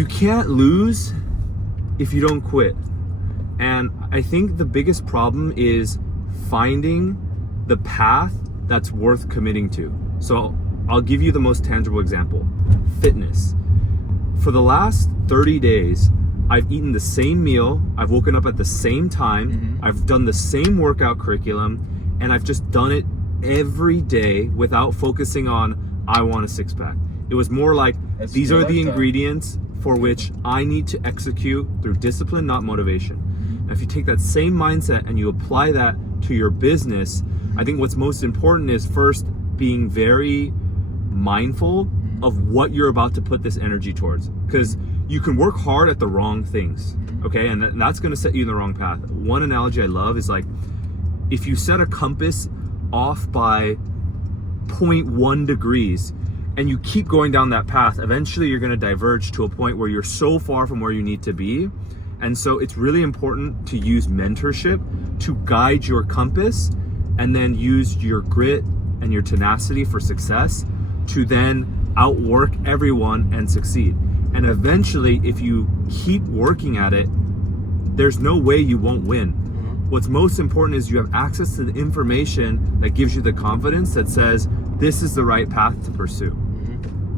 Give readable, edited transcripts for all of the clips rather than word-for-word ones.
you can't lose if you don't quit. And I think the biggest problem is finding the path that's worth committing to. So I'll give you the most tangible example. Fitness. For the last 30 days, I've eaten the same meal, I've woken up at the same time, I've done the same workout curriculum, and I've just done it every day without focusing on, I want a six pack. It was more like, these are the ingredients for which I need to execute through discipline, not motivation. Now, if you take that same mindset and you apply that to your business, I think what's most important is first being very mindful of what you're about to put this energy towards. Because you can work hard at the wrong things, okay? And that's gonna set you in the wrong path. One analogy I love is like, if you set a compass off by 0.1 degrees and you keep going down that path, eventually you're gonna diverge to a point where you're so far from where you need to be. And so it's really important to use mentorship to guide your compass, and then use your grit and your tenacity for success to then outwork everyone and succeed. And eventually, if you keep working at it, there's no way you won't win. What's most important is you have access to the information that gives you the confidence that says, this is the right path to pursue.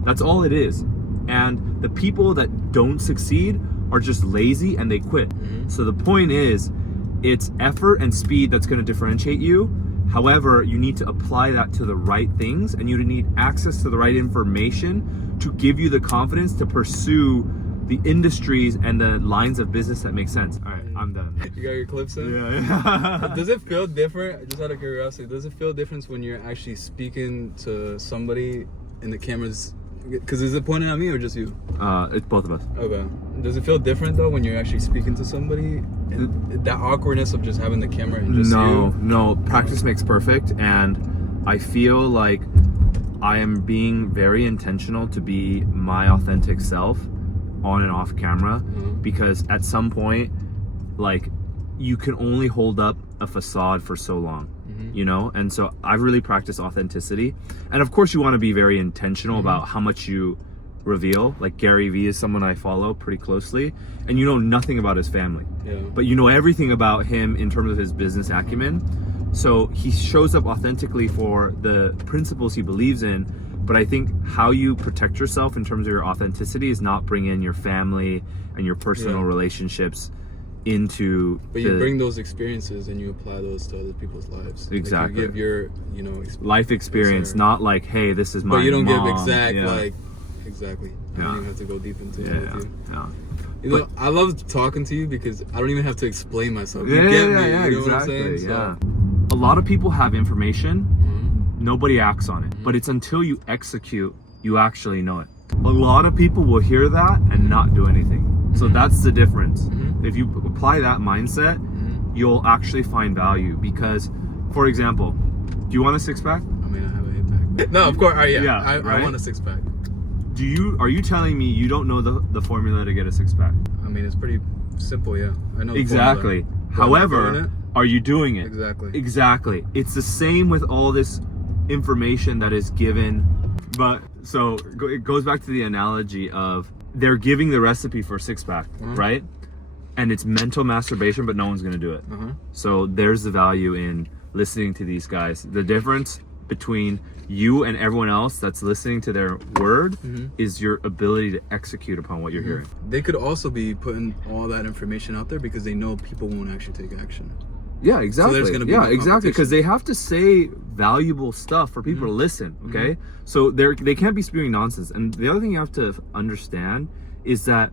That's all it is. And the people that don't succeed are just lazy and they quit. So the point is, it's effort and speed that's gonna differentiate you. However, you need to apply that to the right things, and you need access to the right information to give you the confidence to pursue the industries and the lines of business that make sense. All right, I'm done. You got your clips in? Yeah. Does it feel different, just out of curiosity, does it feel different when you're actually speaking to somebody and the camera's, because is it pointing at me or just you? It's both of us. Okay. Does it feel different though when you're actually speaking to somebody? And that awkwardness of just having the camera and just you? No. Practice makes perfect, and I feel like I am being very intentional to be my authentic self on and off camera, because at some point, like, you can only hold up a facade for so long. You know, and so I've really practiced authenticity, and of course you want to be very intentional about how much you reveal. Like Gary Vee is someone I follow pretty closely, and you know nothing about his family, but you know everything about him in terms of his business acumen. So he shows up authentically for the principles he believes in, but I think how you protect yourself in terms of your authenticity is not bring in your family and your personal relationships into. But you bring those experiences and you apply those to other people's lives. Exactly. Like you give your, you know, life experience, not like, hey, this is my But you don't mom. give exact, like, exactly. I don't even have to go deep into it with you. You know, I love talking to you because I don't even have to explain myself. You get me, you know what I'm saying? So. A lot of people have information, nobody acts on it. But it's until you execute, you actually know it. A lot of people will hear that and not do anything. So that's the difference. If you apply that mindset, you'll actually find value. Because, for example, do you want a six pack? I mean, I have an 8-pack. No, of course, I want a 6-pack. Are you telling me you don't know the formula to get a six pack? I mean, it's pretty simple, I know exactly. However, are you doing it? Exactly. It's the same with all this information that is given. But so it goes back to the analogy of they're giving the recipe for a six pack, right? And it's mental masturbation, but no one's gonna do it. So there's the value in listening to these guys. The difference between you and everyone else that's listening to their word is your ability to execute upon what you're hearing. They could also be putting all that information out there because they know people won't actually take action. Yeah, exactly. So there's gonna be exactly, because they have to say valuable stuff for people to listen, okay? So they can't be spewing nonsense. And the other thing you have to understand is that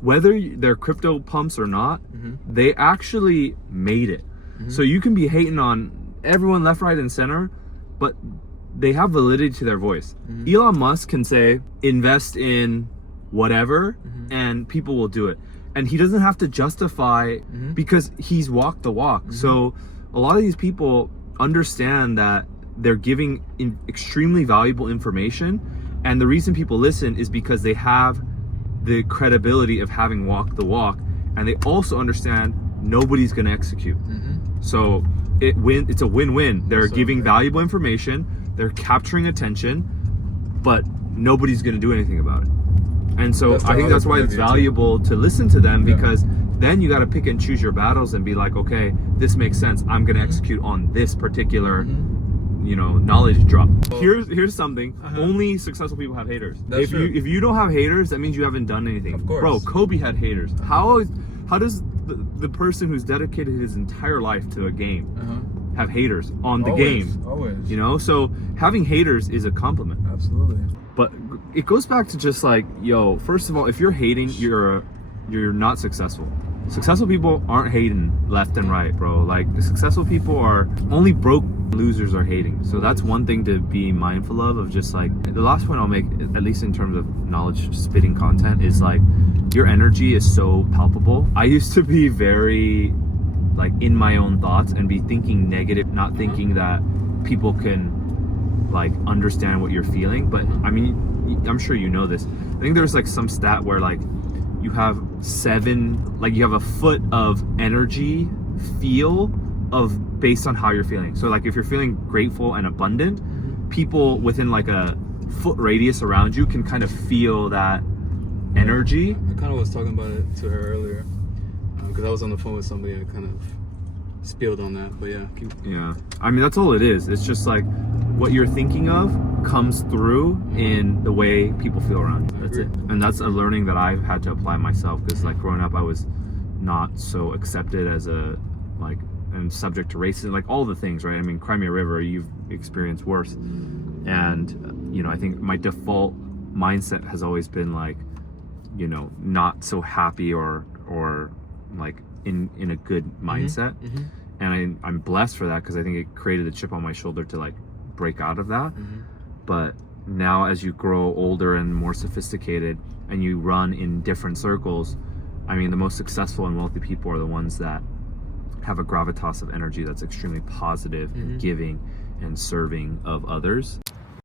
whether they're crypto pumps or not, they actually made it. So you can be hating on everyone left, right, and center, but they have validity to their voice. Elon Musk can say, invest in whatever, and people will do it. And he doesn't have to justify because he's walked the walk. So a lot of these people understand that they're giving extremely valuable information. And the reason people listen is because they have the credibility of having walked the walk. And they also understand nobody's going to execute. So it's a win-win. They're giving valuable information. They're capturing attention, but nobody's going to do anything about it. And so I think that's why it's valuable to listen to them, because then you got to pick and choose your battles and be like, okay, this makes sense. I'm going to execute on this particular, knowledge drop. Here's something. Only successful people have haters. If you don't have haters, that means you haven't done anything. Of course. Bro, Kobe had haters. How does the person who's dedicated his entire life to a game have haters on the game? Always. So having haters is a compliment. Absolutely. But it goes back to just like, first of all, if you're hating, you're not successful. Successful people aren't hating left and right, bro. Like, successful people are only broke losers are hating. So that's one thing to be mindful of just like, the last point I'll make, at least in terms of knowledge spitting content, is like, your energy is so palpable. I used to be very like in my own thoughts and be thinking negative, not thinking that people can like understand what you're feeling. But I mean, I'm sure you know this. I think there's like some stat where like you have a foot of energy feel of based on how you're feeling. So like if you're feeling grateful and abundant, people within like a foot radius around you can kind of feel that energy. I kind of was talking about it to her earlier because I was on the phone with somebody and I kind of spilled on that. But yeah. I mean, that's all it is. It's just like what you're thinking of comes through in the way people feel around you. That's it. And that's a learning that I've had to apply myself, because like growing up I was not so accepted as and subject to racism, like all the things, right? I mean, Crimea River, you've experienced worse. And I think my default mindset has always been like, not so happy or like in a good mindset. And I'm blessed for that, because I think it created a chip on my shoulder to like break out of that. But now as you grow older and more sophisticated and you run in different circles, I mean, the most successful and wealthy people are the ones that have a gravitas of energy that's extremely positive and giving and serving of others.